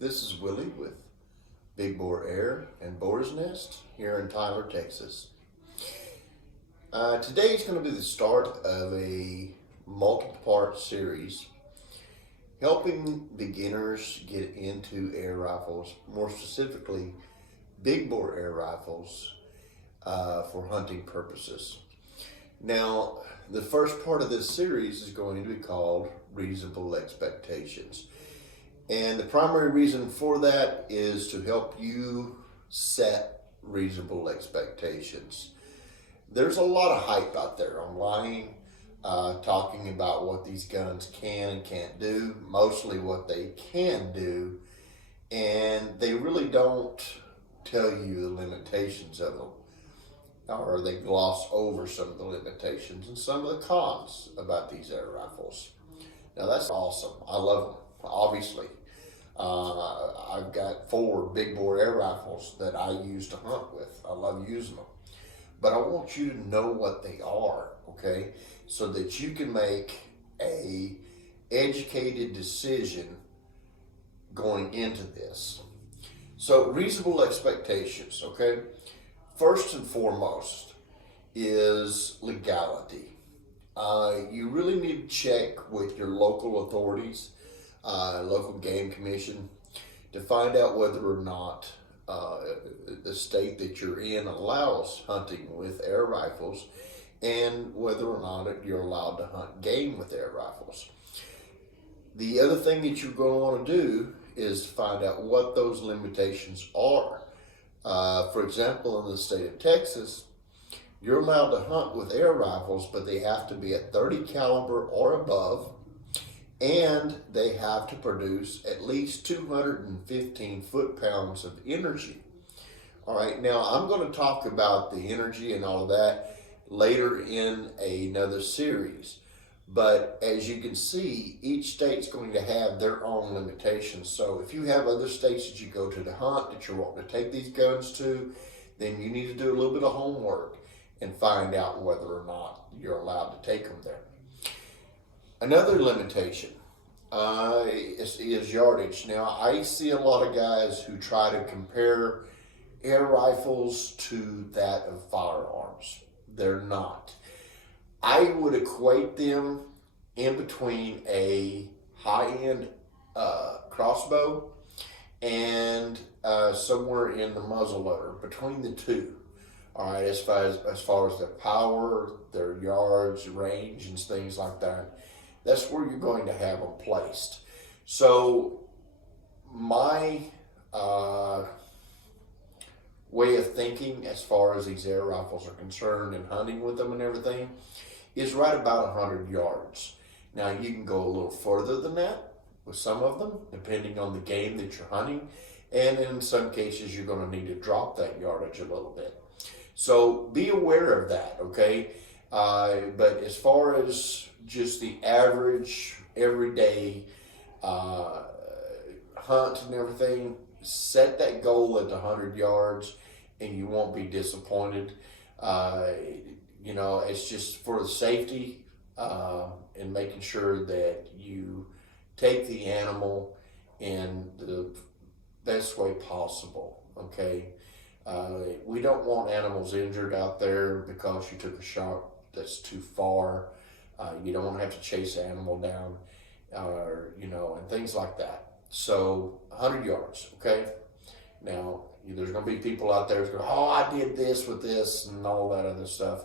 This is Willie with Big Bore Air and Boar's Nest here in Tyler, Texas. Today is going to be the start of a multi-part series helping beginners get into air rifles, more specifically big bore air rifles for hunting purposes. Now, the first part of this series is going to be called Reasonable Expectations. And the primary reason for that is to help you set reasonable expectations. There's a lot of hype out there online talking about what these guns can and can't do, mostly what they can do, and they really don't tell you the limitations of them, or they gloss over some of the limitations and some of the cons about these air rifles. Now that's awesome. I love them, obviously. I've got 4 big bore air rifles that I use to hunt with. I love using them. But I want you to know what they are, okay? So that you can make a educated decision going into this. So reasonable expectations, okay? First and foremost is legality. You really need to check with your local authorities, local game commission, to find out whether or not the state that you're in allows hunting with air rifles and whether or not you're allowed to hunt game with air rifles. The other thing that you're going to want to do is find out what those limitations are. For example, in the state of Texas, you're allowed to hunt with air rifles, but they have to be at 30 caliber or above, and they have to produce at least 215 foot-pounds of energy. All right, now I'm going to talk about the energy and all of that later in another series. But as you can see, each state's going to have their own limitations. So if you have other states that you go to hunt that you're wanting to take these guns to, then you need to do a little bit of homework and find out whether or not you're allowed to take them there. Another limitation is yardage. Now, I see a lot of guys who try to compare air rifles to that of firearms. They're not. I would equate them in between a high-end crossbow and somewhere in the muzzleloader, between the two. All right, as far as their power, their yards, range, and things like that. That's where you're going to have them placed. So my way of thinking as far as these air rifles are concerned and hunting with them and everything is right about 100 yards. Now you can go a little further than that with some of them, depending on the game that you're hunting. And in some cases, you're going to need to drop that yardage a little bit. So be aware of that, okay? But as far as just the average, everyday hunt and everything, set that goal at 100 yards and you won't be disappointed. You know, it's just for the safety and making sure that you take the animal in the best way possible, okay? We don't want animals injured out there because you took a shot that's too far. You don't want to have to chase the animal down, you know, and things like that. So 100 yards, okay? Now, there's going to be people out there who's going, oh, I did this with this and all that other stuff.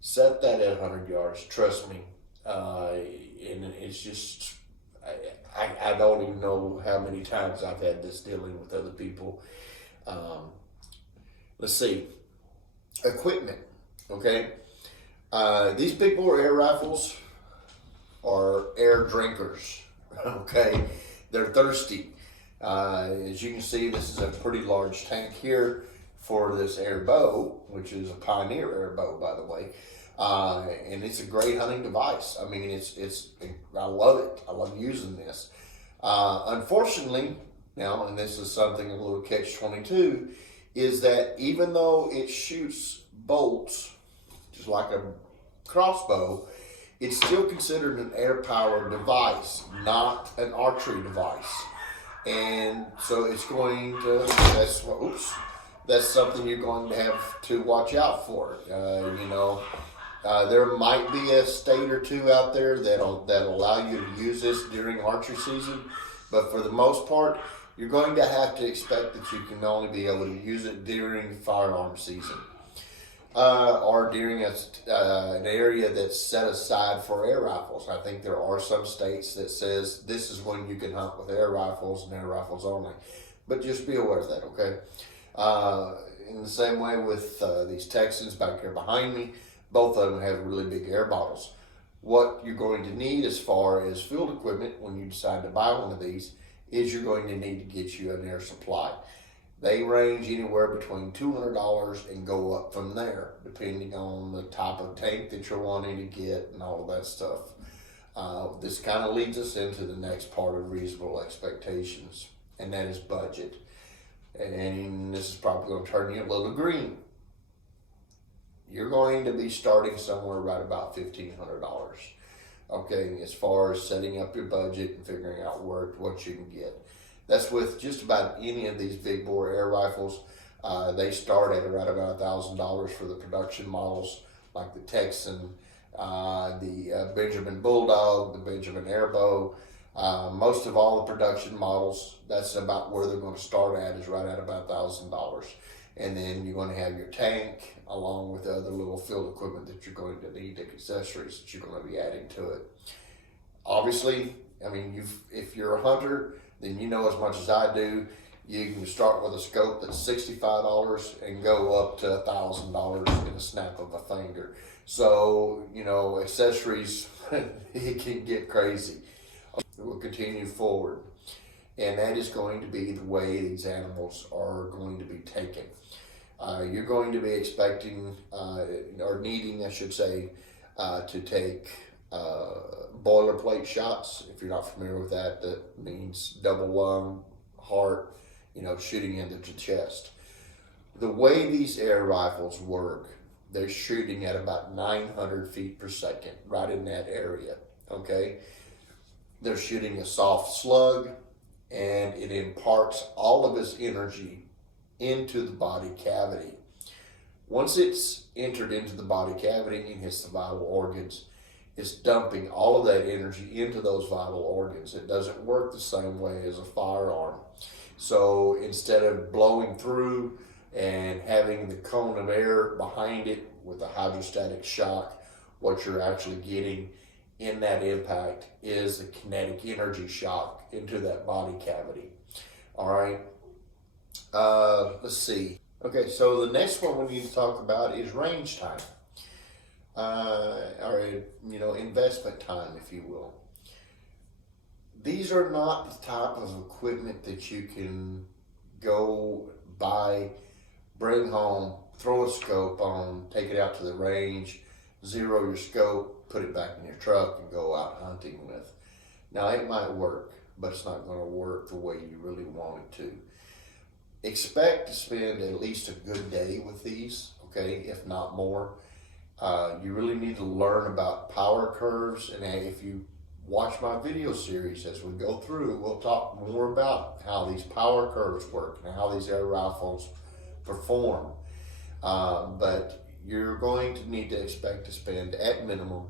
Set that at 100 yards, trust me. And it's just, I don't even know how many times I've had this dealing with other people. Let's see, equipment, okay? These big bore air rifles are air drinkers, okay? They're thirsty. As you can see, this is a pretty large tank here for this airbow, which is a Pioneer Airbow, by the way. And it's a great hunting device. I mean, I love it. I love using this. Unfortunately, now, and this is something a little catch-22, is that even though it shoots bolts, just like a crossbow, it's still considered an air-powered device, not an archery device. And so it's going to, that's something you're going to have to watch out for. There might be a state or two out there that'll allow you to use this during archery season, but for the most part, you're going to have to expect that you can only be able to use it during firearm season, or during an area that's set aside for air rifles. I think there are some states that says this is when you can hunt with air rifles and air rifles only, but just be aware of that, okay? In the same way with these Texans back here behind me, both of them have really big air bottles. What you're going to need as far as field equipment when you decide to buy one of these is you're going to need to get you an air supply. They range anywhere between $200 and go up from there, depending on the type of tank that you're wanting to get and all of that stuff. This kind of leads us into the next part of reasonable expectations, and that is budget. And this is probably going to turn you a little green. You're going to be starting somewhere right about $1,500. Okay, as far as setting up your budget and figuring out what you can get. That's with just about any of these big bore air rifles. They start at right about $1,000 for the production models, like the Texan, the Benjamin Bulldog, the Benjamin Airbow. Most of all the production models, that's about where they're going to start at, is right at about $1,000. And then you're going to have your tank along with the other little field equipment that you're going to need, the accessories that you're going to be adding to it. Obviously, I mean, if you're a hunter, then you know as much as I do. You can start with a scope that's $65 and go up to $1,000 in a snap of a finger. So, accessories, it can get crazy. We'll continue forward. And that is going to be the way these animals are going to be taken. You're going to be expecting, or needing, I should say, to take boilerplate shots. If you're not familiar with that, that means double lung, heart, shooting into the chest. The way these air rifles work, they're shooting at about 900 feet per second, right in that area, okay? They're shooting a soft slug, and it imparts all of its energy into the body cavity. Once it's entered into the body cavity and hits the vital organs, it's dumping all of that energy into those vital organs. It doesn't work the same way as a firearm. So instead of blowing through and having the cone of air behind it with a hydrostatic shock, what you're actually getting in that impact is the kinetic energy shock into that body cavity. All right. Let's see. Okay, so the next one we need to talk about is range time. Or investment time, if you will. These are not the type of equipment that you can go buy, bring home, throw a scope on, take it out to the range, zero your scope, put it back in your truck, and go out hunting with. Now, it might work, but it's not going to work the way you really want it to. Expect to spend at least a good day with these, okay, if not more. You really need to learn about power curves, and if you watch my video series as we go through, we'll talk more about how these power curves work and how these air rifles perform. But you're going to need to expect to spend, at minimum,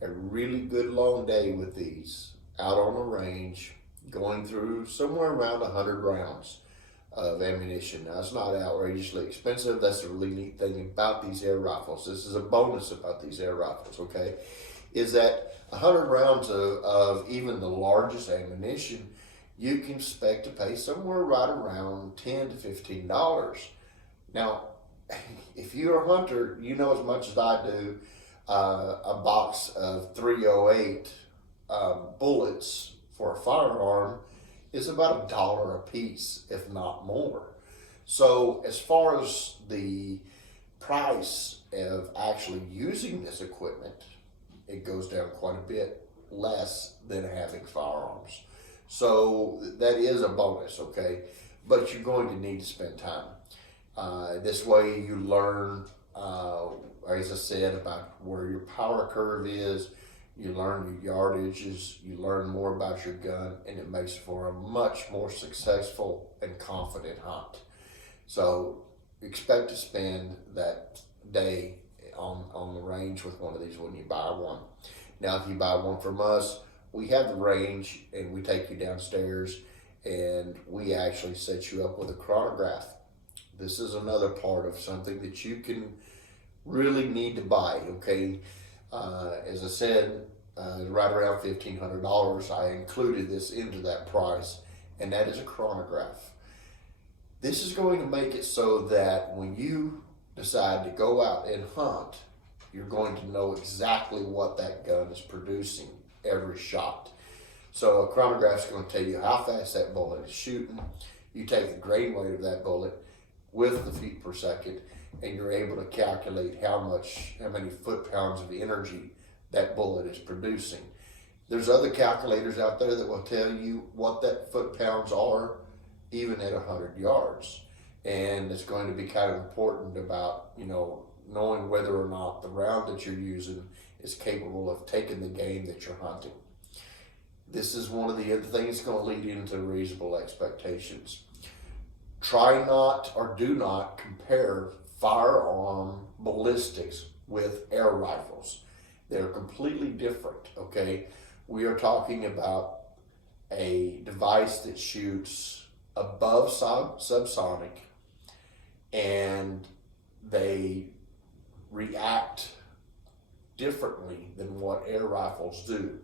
a really good long day with these out on the range, going through somewhere around 100 rounds of ammunition. Now, it's not outrageously expensive. That's the really neat thing about these air rifles. This is a bonus about these air rifles, okay? Is that 100 rounds of even the largest ammunition, you can expect to pay somewhere right around $10 to $15. Now, if you're a hunter, you know as much as I do, a box of 308 bullets for a firearm is about $1 a piece, if not more. So as far as the price of actually using this equipment, it goes down quite a bit less than having firearms. So that is a bonus, okay? But you're going to need to spend time. This way you learn, as I said, about where your power curve is. you learn your yardages, you learn more about your gun, and it makes for a much more successful and confident hunt. So expect to spend that day on the range with one of these when you buy one. Now, if you buy one from us, we have the range and we take you downstairs and we actually set you up with a chronograph. This is another part of something that you can really need to buy, okay? As I said, right around $1,500, I included this into that price, and that is a chronograph. This is going to make it so that when you decide to go out and hunt, you're going to know exactly what that gun is producing every shot. So a chronograph is going to tell you how fast that bullet is shooting. You take the grain weight of that bullet with the feet per second, and you're able to calculate how many foot-pounds of energy that bullet is producing. There's other calculators out there that will tell you what that foot-pounds are, even at 100 yards. And it's going to be kind of important about, knowing whether or not the round that you're using is capable of taking the game that you're hunting. This is one of the other things that's going to lead into reasonable expectations. Try not or do not compare firearm ballistics with air rifles. They're completely different, okay? We are talking about a device that shoots above subsonic, and they react differently than what air rifles do.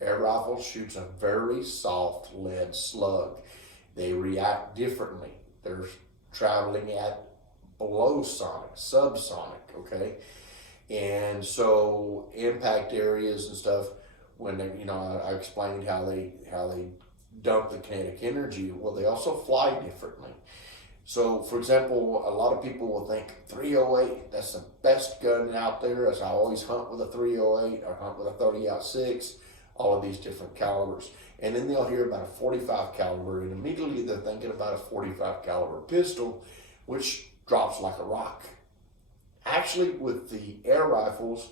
Air rifles shoots a very soft lead slug. They react differently. They're traveling at below sonic, subsonic, okay? And so impact areas and stuff, when they, I explained how they dump the kinetic energy. Well, they also fly differently. So, for example, a lot of people will think 308, that's the best gun out there, as I always hunt with a 308 or hunt with a 30-06, all of these different calibers. And then they'll hear about a 45 caliber, and immediately they're thinking about a 45 caliber pistol, which drops like a rock. Actually, with the air rifles,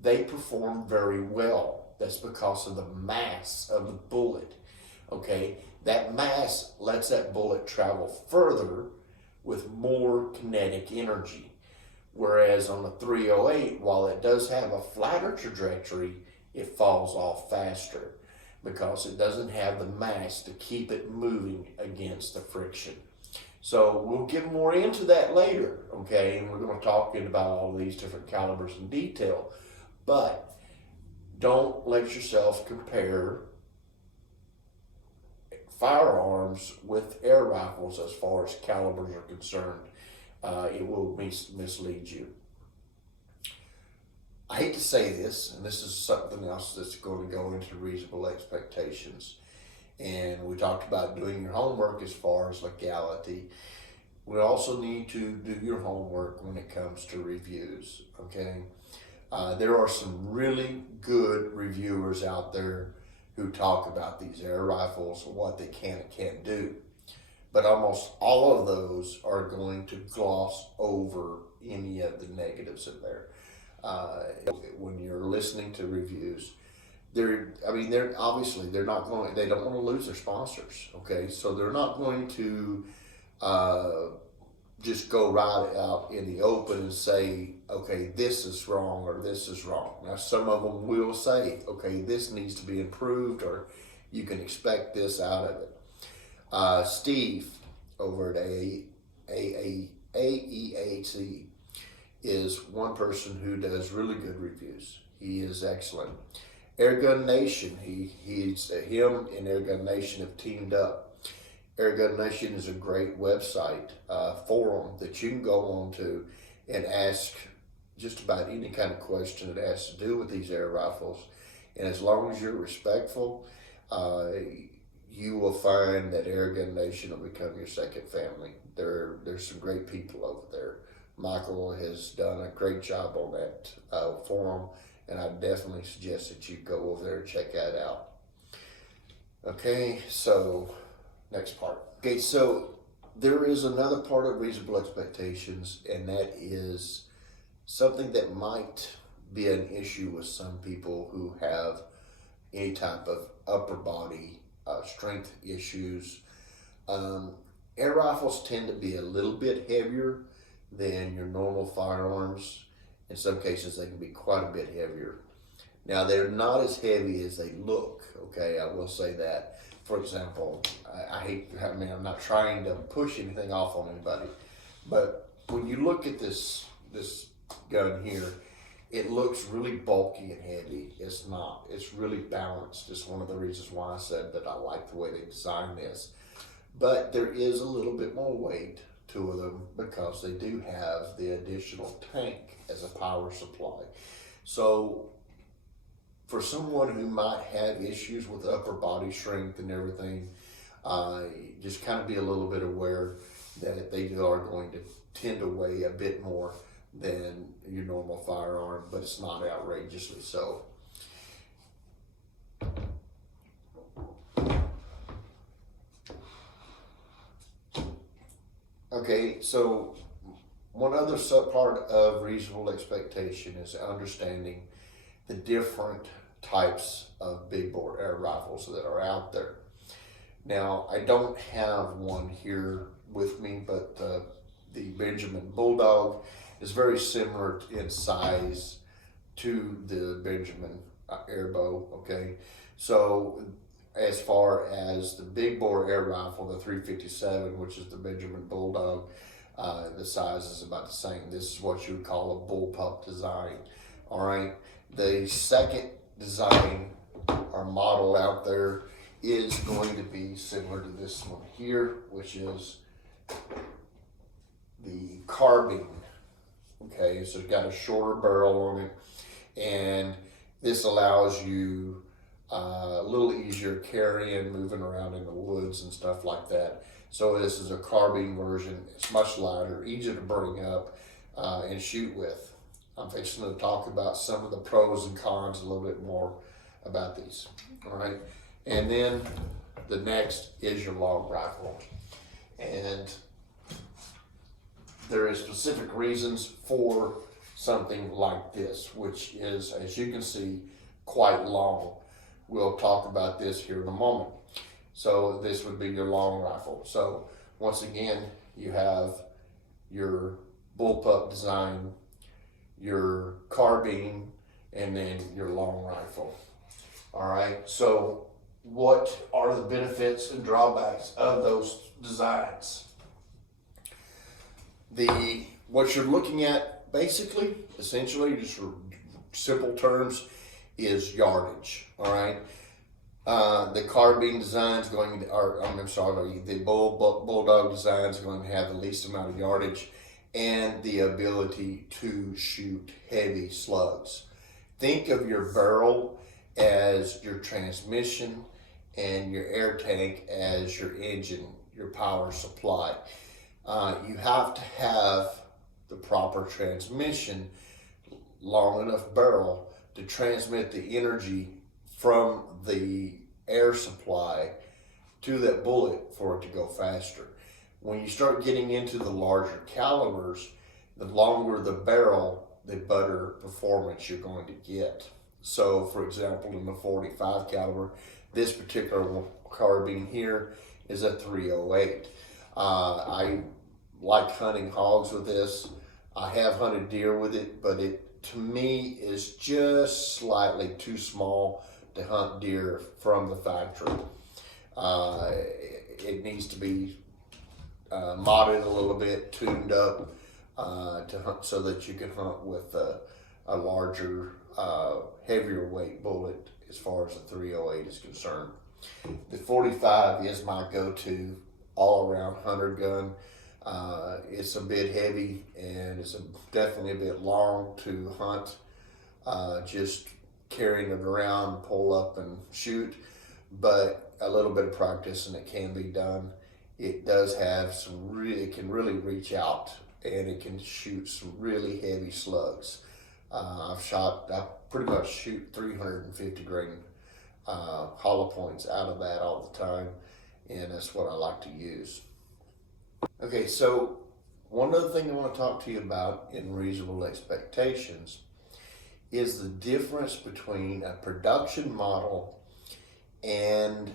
they perform very well. That's because of the mass of the bullet, okay? That mass lets that bullet travel further with more kinetic energy. Whereas on the 308, while it does have a flatter trajectory, it falls off faster because it doesn't have the mass to keep it moving against the friction. So we'll get more into that later, okay? And we're going to talk about all these different calibers in detail. But don't let yourself compare firearms with air rifles as far as calibers are concerned. It will mislead you. I hate to say this, and this is something else that's going to go into reasonable expectations. And we talked about doing your homework as far as legality. We also need to do your homework when it comes to reviews, okay? There are some really good reviewers out there who talk about these air rifles and what they can and can't do. But almost all of those are going to gloss over any of the negatives in there. When you're listening to reviews, they don't want to lose their sponsors, okay? So they're not going to just go right out in the open and say, okay, this is wrong or this is wrong. Now, some of them will say, okay, this needs to be improved or you can expect this out of it. Steve over at AEAT is one person who does really good reviews. He is excellent. Airgun Nation, him and Airgun Nation have teamed up. Airgun Nation is a great website, forum that you can go on to and ask just about any kind of question that has to do with these air rifles. And as long as you're respectful, you will find that Airgun Nation will become your second family. There's some great people over there. Michael has done a great job on that forum, and I definitely suggest that you go over there and check that out. Okay, so next part. Okay, so there is another part of reasonable expectations, and that is something that might be an issue with some people who have any type of upper body strength issues. Air rifles tend to be a little bit heavier than your normal firearms. In some cases, they can be quite a bit heavier. Now, they're not as heavy as they look, okay? I will say that. For example, I'm not trying to push anything off on anybody, but when you look at this gun here, it looks really bulky and heavy. It's not. It's really balanced. It's one of the reasons why I said that I like the way they designed this. But there is a little bit more weight to them because they do have the additional tank as a power supply. So for someone who might have issues with upper body strength and everything, just kind of be a little bit aware that they are going to tend to weigh a bit more than your normal firearm, but it's not outrageously so. Okay, so one other subpart of reasonable expectation is understanding the different types of big bore air rifles that are out there. Now, I don't have one here with me, but the Benjamin Bulldog is very similar in size to the Benjamin Airbow, okay? So as far as the big bore air rifle, the 357, which is the Benjamin Bulldog, the size is about the same. This is what you would call a bullpup design, all right? The second design or model out there is going to be similar to this one here, which is the carbine. Okay, so it's got a shorter barrel on it, and this allows you a little easier carrying, moving around in the woods and stuff like that. So this is a carbine version. It's much lighter, easier to bring up and shoot with. I'm fixing to talk about some of the pros and cons a little bit more about these. All right, and then the next is your long rifle, and there is specific reasons for something like this, which is, as you can see, quite long. We'll talk about this here in a moment. So this would be your long rifle. So once again, you have your bullpup design, your carbine, and then your long rifle. All right, so what are the benefits and drawbacks of those designs? What you're looking at basically, essentially, just for simple terms, is yardage. All right. The carbine design is going to, the Bulldog design is going to have the least amount of yardage and the ability to shoot heavy slugs. Think of your barrel as your transmission and your air tank as your engine, your power supply. You have to have the proper transmission, long enough barrel to transmit the energy from the air supply to that bullet for it to go faster. When you start getting into the larger calibers, the longer the barrel, the better performance you're going to get. So for example, in the 45 caliber, this particular carbine here is a 308. I like hunting hogs with this. I have hunted deer with it, but it, to me, is just slightly too small to hunt deer from the factory. It needs to be modded a little bit, tuned up to hunt so that you can hunt with a larger, heavier weight bullet as far as the 308 is concerned. The 45 is my go-to all-around hunter gun. It's a bit heavy and it's definitely a bit long to hunt, just carrying it around, pull up and shoot, but a little bit of practice and it can be done. It does have it can really reach out and it can shoot some really heavy slugs. I pretty much shoot 350 grain hollow points out of that all the time, and that's what I like to use. Okay, so one other thing I want to talk to you about in reasonable expectations is the difference between a production model and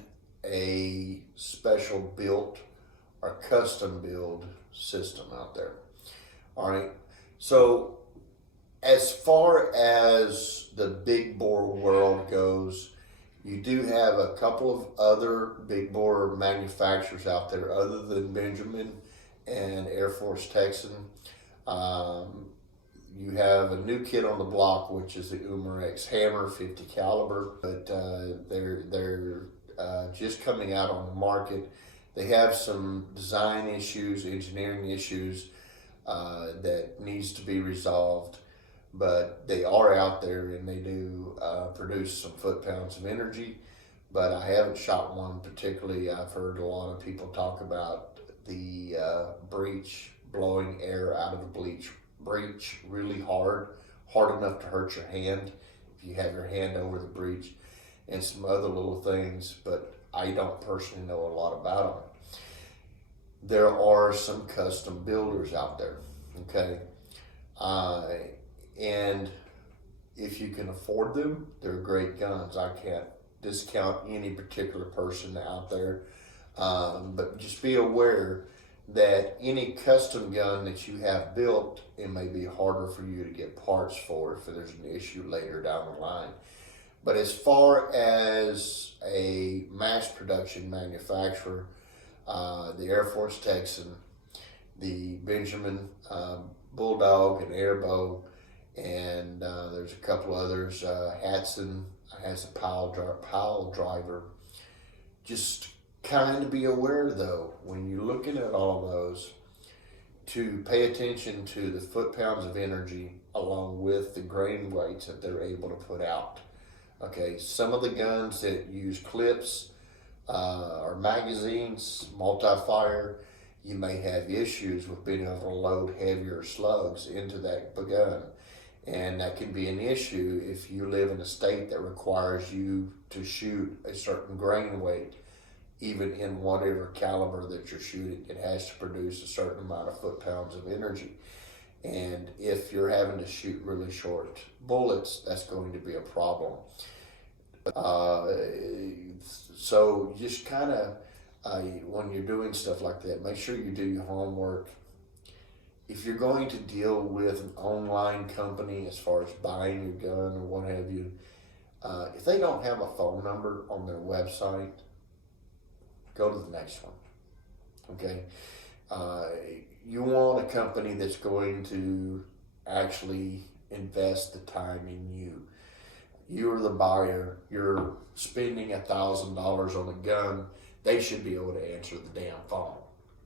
a special built or custom build system out there. All right. So as far as the big bore world goes, you do have a couple of other big bore manufacturers out there other than Benjamin and AirForce Texan. You have a new kid on the block, which is the Umarex Hammer 50 caliber, but they're just coming out on the market. They have some design issues, engineering issues that needs to be resolved, but they are out there and they do produce some foot-pounds of energy. But I haven't shot one particularly. I've heard a lot of people talk about the breech, blowing air out of the breech really hard enough to hurt your hand if you have your hand over the breech, and some other little things, but I don't personally know a lot about them. There are some custom builders out there, okay? And if you can afford them, they're great guns. I can't discount any particular person out there, but just be aware that any custom gun that you have built, it may be harder for you to get parts for if there's an issue later down the line. But as far as a mass production manufacturer, the AirForce Texan, the Benjamin Bulldog and Airbow, and there's a couple others. Hatson has a pile driver. Just kind of be aware, though, when you're looking at all of those, to pay attention to the foot-pounds of energy along with the grain weights that they're able to put out. Okay, some of the guns that use clips or magazines, multi-fire, you may have issues with being able to load heavier slugs into that gun. And that can be an issue if you live in a state that requires you to shoot a certain grain weight. Even in whatever caliber that you're shooting, it has to produce a certain amount of foot-pounds of energy. And if you're having to shoot really short bullets, that's going to be a problem. So just kind of, when you're doing stuff like that, make sure you do your homework. If you're going to deal with an online company as far as buying your gun or what have you, if they don't have a phone number on their website, go to the next one, okay? You want a company that's going to actually invest the time in you. You're the buyer. You're spending $1,000 on a gun. They should be able to answer the damn phone.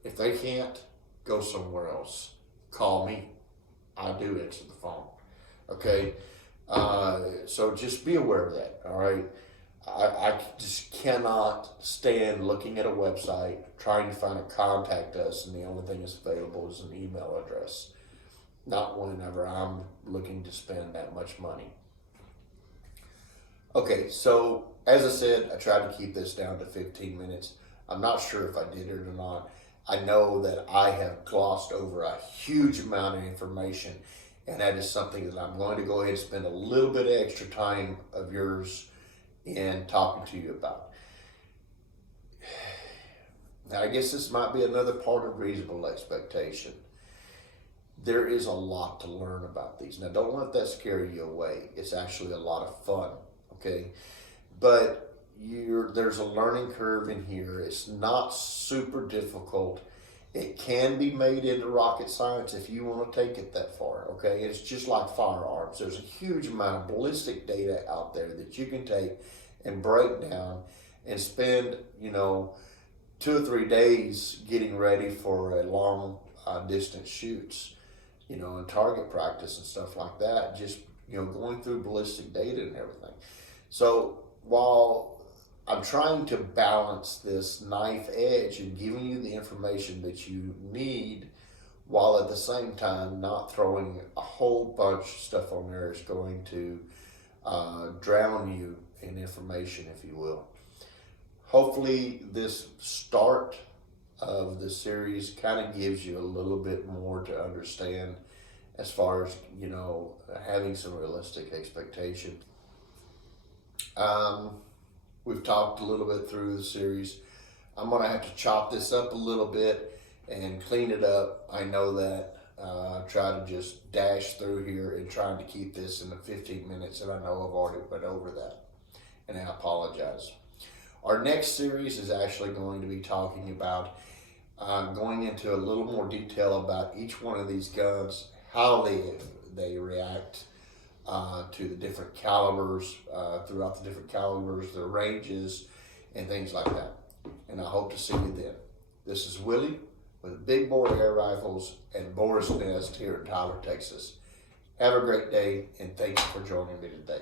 If they can't, go somewhere else. Call me. I do answer the phone, okay? So just be aware of that, all right? I just cannot stand looking at a website, trying to find a contact us, and the only thing that's available is an email address. Not whenever I'm looking to spend that much money. Okay, so as I said, I tried to keep this down to 15 minutes. I'm not sure if I did it or not. I know that I have glossed over a huge amount of information, and that is something that I'm going to go ahead and spend a little bit of extra time of yours in talking to you about. Now, I guess this might be another part of reasonable expectation. There is a lot to learn about these. Now, don't let that scare you away. It's actually a lot of fun, okay? But there's a learning curve in here. It's not super difficult. It can be made into rocket science if you want to take it that far, okay? It's just like firearms. There's a huge amount of ballistic data out there that you can take and break down and spend, 2 or 3 days getting ready for a long distance shoots, and target practice and stuff like that. Just, going through ballistic data and everything. So while I'm trying to balance this knife edge and giving you the information that you need, while at the same time not throwing a whole bunch of stuff on there is going to drown you in information, if you will. Hopefully this start of the series kind of gives you a little bit more to understand as far as, you know, having some realistic expectation. We've talked a little bit through the series. I'm gonna have to chop this up a little bit and clean it up. I know that. Try to just dash through here and trying to keep this in the 15 minutes, and I know I've already went over that, and I apologize. Our next series is actually going to be talking about going into a little more detail about each one of these guns, how they react to the different calibers, throughout the different calibers, their ranges, and things like that. And I hope to see you then. This is Willie with Big Bore Air Rifles and Boar's Nest here in Tyler, Texas. Have a great day, and thank you for joining me today.